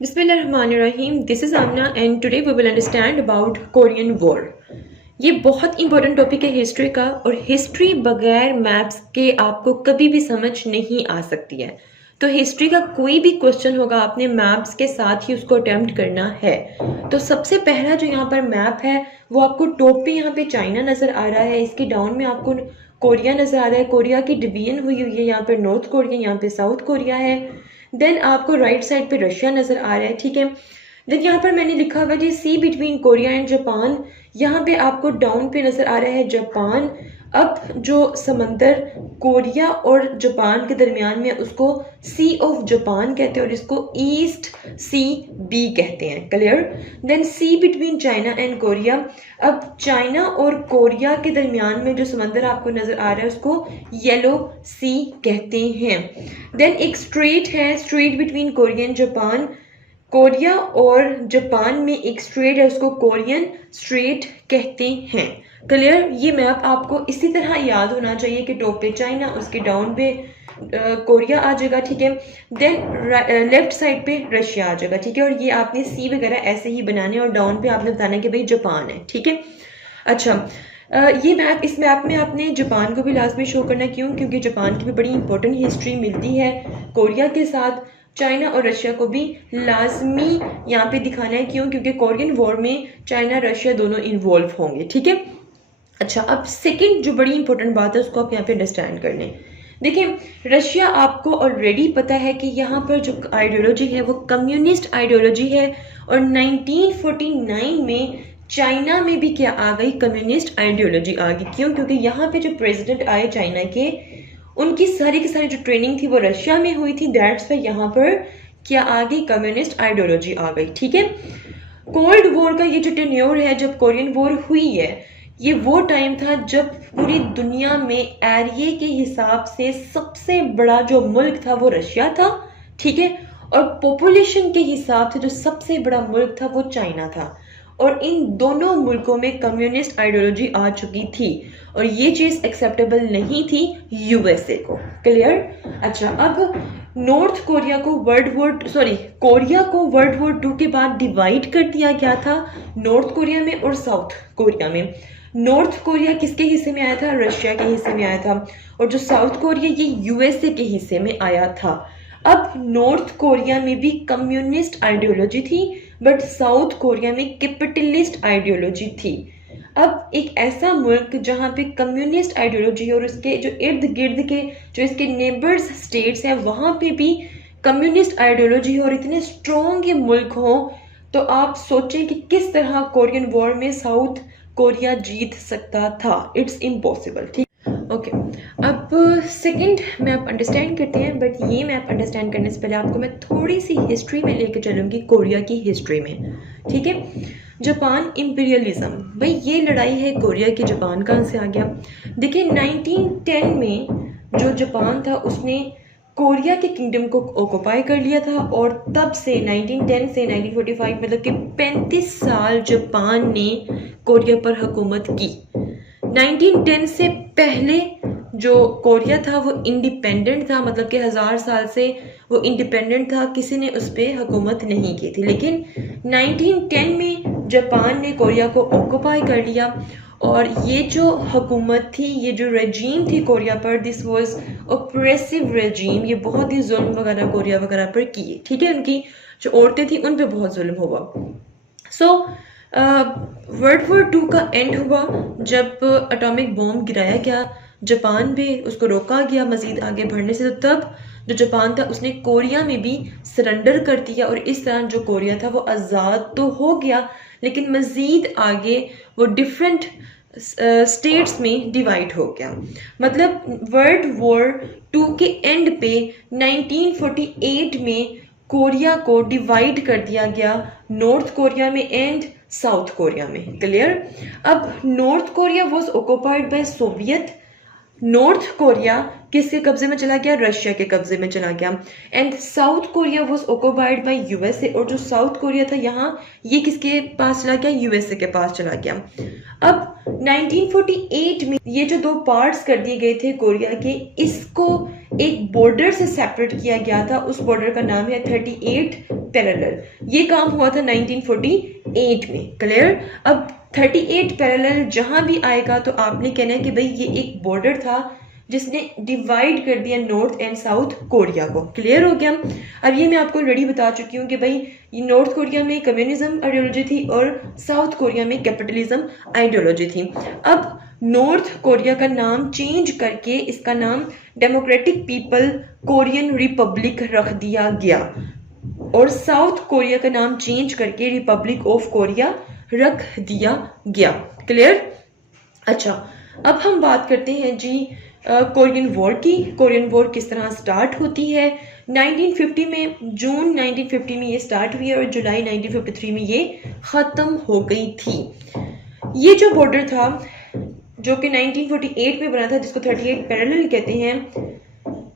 बिस्मिल्लाहिर्रहमानिर्रहीम, this is Aamna and today we will understand about Korean war. ये बहुत important topic है हिस्ट्री का, और हिस्ट्री बगैर मैप्स के आपको कभी भी समझ नहीं आ सकती है। तो हिस्ट्री का कोई भी क्वेश्चन होगा, आपने मैप्स के साथ ही उसको अटेम्प्ट करना है। तो सबसे पहला जो यहाँ पर मैप है वो आपको टॉप पे यहाँ पे चाइना नज़र आ रहा है, इसके डाउन में आपको कोरिया नज़र आ रहा है। कोरिया की डिवीजन हुई हुई है, यहाँ पे नॉर्थ कोरिया, यहाँ पे साउथ कोरिया है। देन आपको राइट साइड पे रशिया नज़र आ रहा है, ठीक है। देन यहाँ पर मैंने लिखा हुआ है सी बिटवीन कोरिया एंड जापान, यहाँ पे आपको डाउन पे नज़र आ रहा है जापान। अब जो समंदर कोरिया और जापान के दरमियान में उसको सी ऑफ जापान कहते हैं और इसको ईस्ट सी बी कहते हैं। Clear. Then sea between China and Korea, अब चाइना और कोरिया के दरमियान में जो समंदर आपको नज़र आ रहा है उसको येलो सी कहते हैं। देन एक स्ट्रेट है, straight between Korea and Japan, Korea और जापान में एक स्ट्रेट है, उसको कोरियन स्ट्रेट कहते हैं। क्लियर। ये मैप आपको इसी तरह याद होना चाहिए कि टॉप पे चाइना, उसके डाउन पे कोरिया आ जाएगा, ठीक है। देन लेफ्ट साइड पे रशिया आ जाएगा, ठीक है। और ये आपने सी वगैरह ऐसे ही बनाने और डाउन पे आपने बताना कि भाई जापान है, ठीक है। अच्छा, ये मैप, इस मैप में आपने जापान को भी लाजमी शो करना, क्यों? क्योंकि जापान की भी बड़ी इंपॉर्टेंट हिस्ट्री मिलती है कोरिया के साथ। चाइना और रशिया को भी लाजमी यहाँ पे दिखाना है, क्यों? क्योंकि कोरियन वॉर में चाइना रशिया दोनों इन्वॉल्व होंगे, ठीक है। अच्छा, अब सेकंड जो बड़ी इंपॉर्टेंट बात है उसको आप यहाँ पे अंडरस्टैंड कर लें। देखिए, रशिया आपको ऑलरेडी पता है कि यहाँ पर जो आइडियोलॉजी है वो कम्युनिस्ट आइडियोलॉजी है, और 1949 में चाइना में भी क्या आ गई? कम्युनिस्ट आइडियोलॉजी आ गई। क्यों? क्योंकि यहाँ पे जो प्रेसिडेंट आए चाइना के, उनकी सारी की सारी जो ट्रेनिंग थी वो रशिया में हुई थी। दैट्स वाई यहाँ पर क्या आ गई? कम्युनिस्ट आइडियोलॉजी आ गई, ठीक है। कोल्ड वॉर का ये जो टेन्योर है, जब कोरियन वॉर हुई है, ये वो टाइम था जब पूरी दुनिया में एरिया के हिसाब से सबसे बड़ा जो मुल्क था वो रशिया था, ठीक है। और पॉपुलेशन के हिसाब से जो सबसे बड़ा मुल्क था वो चाइना था, और इन दोनों मुल्कों में कम्युनिस्ट आइडियोलॉजी आ चुकी थी, और ये चीज़ एक्सेप्टेबल नहीं थी यूएसए को। क्लियर। अच्छा, अब नॉर्थ कोरिया को कोरिया को वर्ल्ड वॉर 2 के बाद डिवाइड कर दिया गया था, नॉर्थ कोरिया में और साउथ कोरिया में। नॉर्थ कोरिया किसके हिस्से में आया था? रशिया के हिस्से में आया था, और जो साउथ कोरिया ये यूएसए के हिस्से में आया था। अब नॉर्थ कोरिया में भी कम्युनिस्ट आइडियोलॉजी थी, बट साउथ कोरिया में कैपिटलिस्ट आइडियोलॉजी थी। अब एक ऐसा मुल्क जहाँ पे कम्युनिस्ट आइडियोलॉजी और उसके जो इर्द गिर्द के जो इसके नेबर्स स्टेट्स हैं वहाँ पे भी कम्युनिस्ट आइडियोलॉजी और इतने स्ट्रॉन्ग ये मुल्क हों, तो आप सोचें कि किस तरह कोरियन वॉर में साउथ कोरिया जीत सकता था। इट्स इम्पॉसिबल, ठीक। ओके, अब सेकंड मैप अंडरस्टैंड करते हैं, बट ये मैप अंडरस्टैंड करने से पहले आपको मैं थोड़ी सी हिस्ट्री में लेके चलूँगी, कोरिया की हिस्ट्री में, ठीक है। जापान इम्पीरियलिज्म, भाई ये लड़ाई है कोरिया की, जापान कहाँ से आ गया? देखिए, 1910 में जो जापान था उसने कोरिया के किंगडम को ऑक्युपाई कर लिया था, और तब से 1910 से 1945 मतलब कि 35 साल जापान ने कोरिया पर हुकूमत की। 1910 से पहले जो कोरिया था वो इंडिपेंडेंट था, मतलब कि 1000 साल से वो इंडिपेंडेंट था, किसी ने उस पर हुकूमत नहीं की थी। लेकिन 1910 में जापान ने कोरिया को ऑक्युपाई कर लिया, और ये जो हुकूमत थी, ये जो रेजीम थी कोरिया पर, दिस वाज ऑप्रेसिव रेजीम। ये बहुत ही जुल्म वगैरह कोरिया वगैरह पर किए, ठीक है। उनकी जो औरतें थी उन पर बहुत जुल्म हुआ। सो वर्ल्ड वॉर 2 का एंड हुआ जब एटॉमिक बॉम्ब गिराया गया, जापान पे उसको रोका गया मज़ीद आगे बढ़ने से। तो तब जो जापान था उसने कोरिया में भी सरेंडर कर दिया, और इस तरह जो कोरिया था वो आज़ाद तो हो गया, लेकिन मज़ीद आगे वो डिफरेंट स्टेट्स में डिवाइड हो गया। मतलब वर्ल्ड वॉर 2 के एंड पे 1948 में कोरिया को डिवाइड कर दिया गया, नॉर्थ कोरिया में एंड साउथ कोरिया में। क्लियर। अब north Korea was occupied by Soviet, north Korea किसके कब्जे में चला गया? रशिया के कब्जे में चला गया। And south Korea was occupied by USA, और जो साउथ कोरिया था यहाँ ये किसके पास चला गया? यूएसए के पास चला गया। अब 1948 में ये जो दो पार्ट्स कर दिए गए थे कोरिया के, इसको एक बॉर्डर से सेपरेट किया गया था। उस बॉर्डर का नाम है 38 पैरेलल। ये काम हुआ था 1948 में। क्लियर? अब 38 पैरेलल जहां भी आएगा तो आपने कहना है कि भाई ये एक बॉर्डर था जिसने डिवाइड कर दिया नॉर्थ एंड साउथ कोरिया को। क्लियर हो गया? अब ये मैं आपको ऑलरेडी बता चुकी हूँ कि भाई ये नॉर्थ कोरिया में कम्युनिज्म आइडियोलॉजी थी और साउथ कोरिया में कैपिटलिज्म आइडियोलॉजी थी। अब नॉर्थ कोरिया का नाम चेंज करके इसका नाम डेमोक्रेटिक पीपल कोरियन रिपब्लिक रख दिया गया, और साउथ कोरिया का नाम चेंज करके रिपब्लिक ऑफ कोरिया रख दिया गया। क्लियर? अच्छा, अब हम बात करते हैं जी कोरियन वॉर की। कोरियन वॉर किस तरह स्टार्ट होती है? 1950 में, जून 1950 में ये स्टार्ट हुई है और जुलाई 1953 में ये ख़त्म हो गई थी। ये जो बॉर्डर था जो कि 1948 में बना था, जिसको 38 पैरेलल कहते हैं,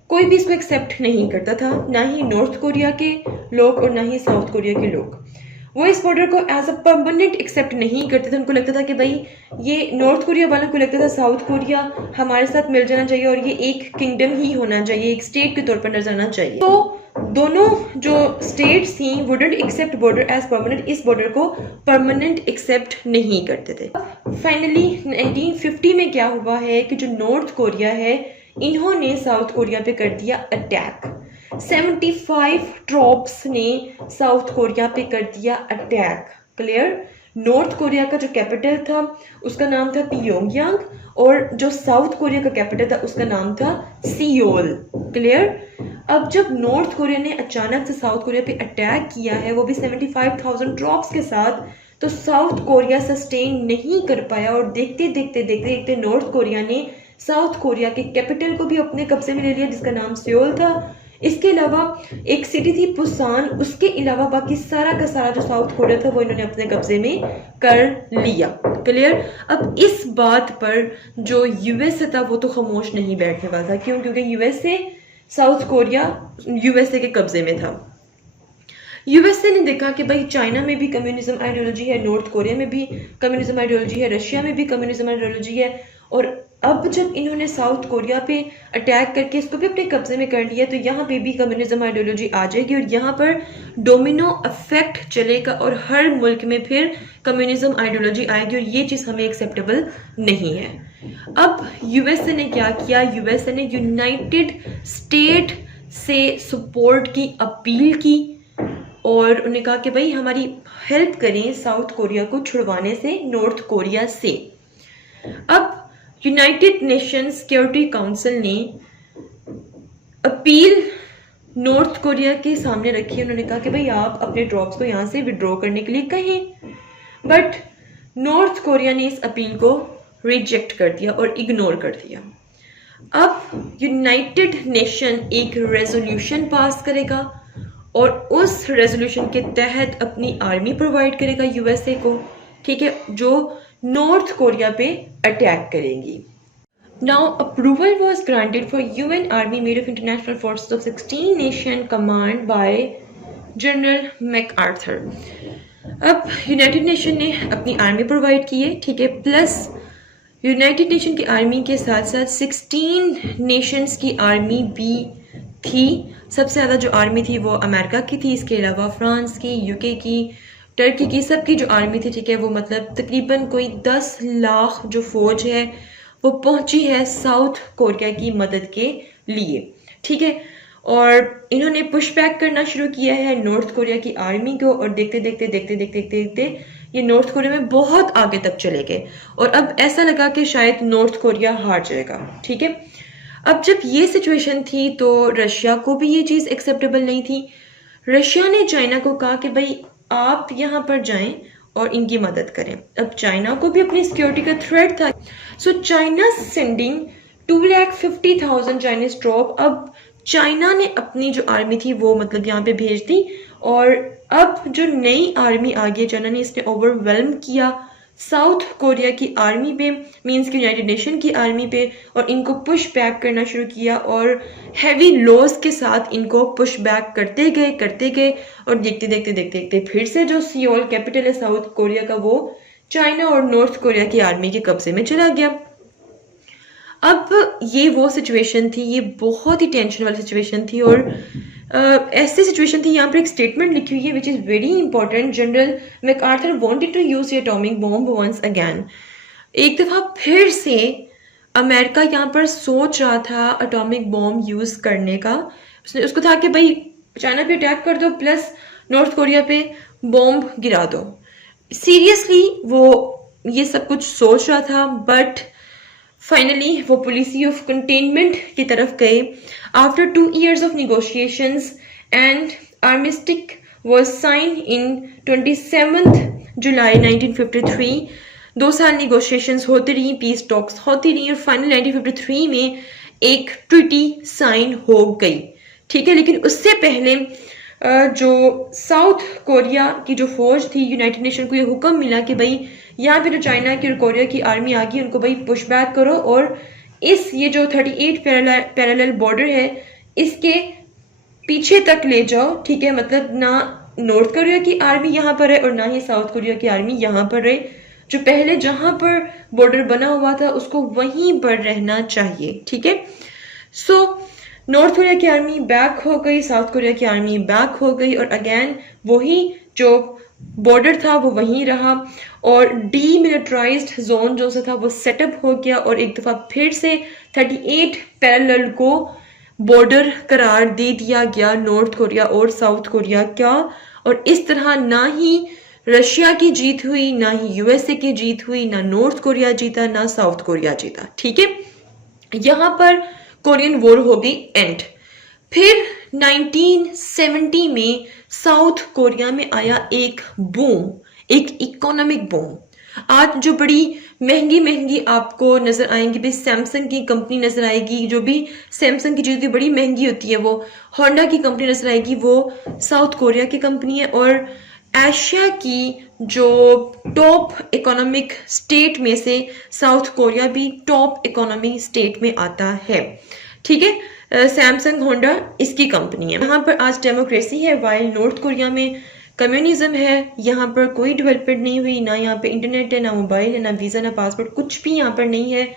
कोई भी इसको एक्सेप्ट नहीं करता था, ना ही नॉर्थ कोरिया के लोग और ना ही साउथ कोरिया के लोग। वो इस बॉर्डर को एज अ परमानेंट एक्सेप्ट नहीं करते थे। उनको लगता था कि भाई ये नॉर्थ कोरिया वालों को लगता था साउथ कोरिया हमारे साथ मिल जाना चाहिए और ये एक किंगडम ही होना चाहिए, एक स्टेट के तौर पर नजर आना चाहिए। तो दोनों जो स्टेट्स थी wouldn't accept border as permanent, इस बॉर्डर को परमानेंट एक्सेप्ट नहीं करते थे। फाइनली 1950 में क्या हुआ है कि जो नॉर्थ कोरिया है इन्होंने साउथ कोरिया पे कर दिया अटैक। 75 ट्रॉप्स ने साउथ कोरिया पे कर दिया अटैक। क्लियर? नॉर्थ कोरिया का जो कैपिटल था उसका नाम था पियोंगयांग, और जो साउथ कोरिया का कैपिटल था उसका नाम था सियोल। क्लियर? अब जब नॉर्थ कोरिया ने अचानक से साउथ कोरिया पे अटैक किया है, वो भी 75,000 ट्रॉप्स के साथ, तो साउथ कोरिया सस्टेन नहीं कर पाया और देखते देखते देखते देखते नॉर्थ कोरिया ने साउथ कोरिया के कैपिटल को भी अपने कब्जे में ले लिया, जिसका नाम सियोल था। इसके अलावा एक सिटी थी पुसान, उसके अलावा बाकी सारा का सारा जो साउथ कोरिया था वो इन्होंने अपने कब्जे में कर लिया। क्लियर? अब इस बात पर जो यूएसए था वो तो खामोश नहीं बैठने वाला था। क्यों? क्योंकि यूएसए साउथ कोरिया यूएसए के कब्जे में था। यूएसए ने देखा कि भाई चाइना में भी कम्युनिज्म आइडियोलॉजी है, नॉर्थ कोरिया में भी कम्युनिज्म आइडियोलॉजी है, रशिया में भी कम्युनिज्म आइडियोलॉजी है, और अब जब इन्होंने साउथ कोरिया पे अटैक करके इसको भी अपने कब्जे में कर लिया तो यहाँ पे भी कम्युनिज्म आइडियोलॉजी आ जाएगी और यहाँ पर डोमिनो इफेक्ट चलेगा और हर मुल्क में फिर कम्युनिज्म आइडियोलॉजी आएगी, और ये चीज़ हमें एक्सेप्टेबल नहीं है। अब यूएसए ने क्या किया? यूएसए ने यूनाइटेड स्टेट से सपोर्ट की अपील की और उन्होंने कहा कि भाई हमारी हेल्प करें साउथ कोरिया को छुड़वाने से नॉर्थ कोरिया से। अब यूनाइटेड नेशंस सिक्योरिटी काउंसिल ने अपील नॉर्थ कोरिया के सामने रखी। उन्होंने कहा कि भाई आप अपने ट्रॉप्स को यहाँ से विड्रॉ करने के लिए कहें, बट नॉर्थ कोरिया ने इस अपील को रिजेक्ट कर दिया और इग्नोर कर दिया। अब यूनाइटेड नेशन एक रेजोल्यूशन पास करेगा और उस रेजोल्यूशन के तहत अपनी आर्मी प्रोवाइड करेगा यूएसए को, ठीक है, जो नॉर्थ कोरिया पे अटैक करेंगी। Now approval was granted for UN Army made of international forces of 16 nation command by General MacArthur। अब यूनाइटेड नेशन ने अपनी आर्मी प्रोवाइड की है, ठीक है, प्लस यूनाइटेड नेशन की आर्मी के साथ साथ 16 नेशंस की आर्मी भी थी। सबसे ज़्यादा जो आर्मी थी वो अमेरिका की थी, इसके अलावा फ्रांस की, यूके की, टर्की की, सबकी जो आर्मी थी, ठीक है, वो मतलब तकरीबन कोई 10 लाख जो फौज है वो पहुंची है साउथ कोरिया की मदद के लिए, ठीक है। और इन्होंने पुश बैक करना शुरू किया है नॉर्थ कोरिया की आर्मी को, और देखते देखते देखते देखते देखते ये नॉर्थ कोरिया में बहुत आगे तक चले गए और अब ऐसा लगा कि शायद नॉर्थ कोरिया हार जाएगा, ठीक है। अब जब ये सिचुएशन थी तो रशिया को भी ये चीज़ एक्सेप्टेबल नहीं थी। रशिया ने चाइना को कहा कि भाई आप यहाँ पर जाएं और इनकी मदद करें। अब चाइना को भी अपनी सिक्योरिटी का थ्रेट था, सो चाइना सेंडिंग 250,000 चाइनीज ट्रॉप। अब चाइना ने अपनी जो आर्मी थी वो मतलब यहाँ पे भेज दी, और अब जो नई आर्मी आ गई चाइना ने इसने ओवरवेलम किया साउथ कोरिया की आर्मी पे, मींस कि यूनाइटेड नेशन की आर्मी पे, और इनको पुश बैक करना शुरू किया और हैवी लॉस के साथ इनको पुश बैक करते गए और देखते देखते देखते देखते फिर से जो सियोल कैपिटल है साउथ कोरिया का, वो चाइना और नॉर्थ कोरिया की आर्मी के कब्जे में चला गया। अब ये वो सिचुएशन थी, ये बहुत ही टेंशन वाली सिचुएशन थी, और ऐसी सिचुएशन थी, यहाँ पर एक स्टेटमेंट लिखी हुई है which is very important. General MacArthur wanted to use atomic bomb once again. एक दफ़ा फिर से अमेरिका यहाँ पर सोच रहा था एटॉमिक बॉम्ब यूज़ करने का। उसको था कि भाई चाइना पे अटैक कर दो प्लस नॉर्थ कोरिया पे बॉम्ब गिरा दो। सीरियसली वो ये सब कुछ सोच रहा था, बट फाइनली वो पॉलिसी ऑफ कंटेनमेंट की तरफ गए। After 2 years of negotiations and armistice was signed in 27th July 1953। 2 साल नेगोशिएशंस होती रही, पीस टॉक्स होती रही, और फाइनल 1953 में एक ट्रीटी साइन हो गई। ठीक है, लेकिन उससे पहले जो साउथ कोरिया की जो फौज थी, यूनाइटेड नेशन को ये हुक्म मिला कि भाई यहाँ पे जो चाइना की और कोरिया की आर्मी आ गई, उनको भाई पुश बैक करो, और ये जो 38 पैरेलल बॉर्डर है इसके पीछे तक ले जाओ। ठीक है, मतलब ना नॉर्थ कोरिया की आर्मी यहाँ पर है और ना ही साउथ कोरिया की आर्मी यहाँ पर रहे। जो पहले जहां पर बॉर्डर बना हुआ था उसको वहीं पर रहना चाहिए। ठीक है, सो नॉर्थ कोरिया की आर्मी बैक हो गई, साउथ कोरिया की आर्मी बैक हो गई, और अगेन वही जो बॉर्डर था वो वहीं रहा, और डीमिलिटराइज्ड जोन जो सा था वो सेटअप हो गया, और एक दफ़ा फिर से 38 पैरेलल को बॉर्डर करार दे दिया गया नॉर्थ कोरिया और साउथ कोरिया का। और इस तरह ना ही रशिया की जीत हुई, ना ही यूएसए की जीत हुई, ना नॉर्थ कोरिया जीता, ना साउथ कोरिया जीता। ठीक है, यहां पर कोरियन वॉर हो गई एंड। फिर 1970 में साउथ कोरिया में आया एक बूम, एक इकोनॉमिक बूम। आज जो बड़ी महंगी महंगी आपको नजर आएंगी, भी सैमसंग की कंपनी नजर आएगी, जो भी सैमसंग की चीज़ बड़ी महंगी होती है, वो होंडा की कंपनी नजर आएगी, वो साउथ कोरिया की कंपनी है। और एशिया की जो टॉप इकोनॉमिक स्टेट में से साउथ कोरिया भी टॉप इकोनॉमी स्टेट में आता है। ठीक है, सैमसंग होंडा इसकी कंपनी है। यहाँ पर आज डेमोक्रेसी है, वाइल नॉर्थ कोरिया में कम्युनिज्म है। यहाँ पर कोई डेवलपमेंट नहीं हुई, ना यहाँ पे इंटरनेट है, ना मोबाइल है, ना वीज़ा, ना पासपोर्ट, कुछ भी यहाँ पर नहीं है।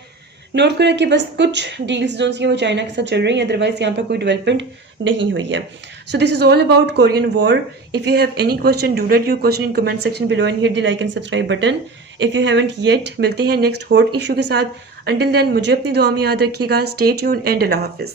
नॉर्थ कोरिया की बस कुछ डील्स जो हैं वो चाइना के साथ चल रही हैं, अदरवाइज यहाँ पर कोई डेवलपमेंट नहीं हुई है। So this is all about Korean war. If you have any question, do let your question in comment section below and hit the like and subscribe button if you haven't yet. मिलते हैं next hot issue के साथ। Until then मुझे अपनी दुआ में याद रखिएगा। स्टे ट्यून्ड एंड अल्लाह हाफिज़।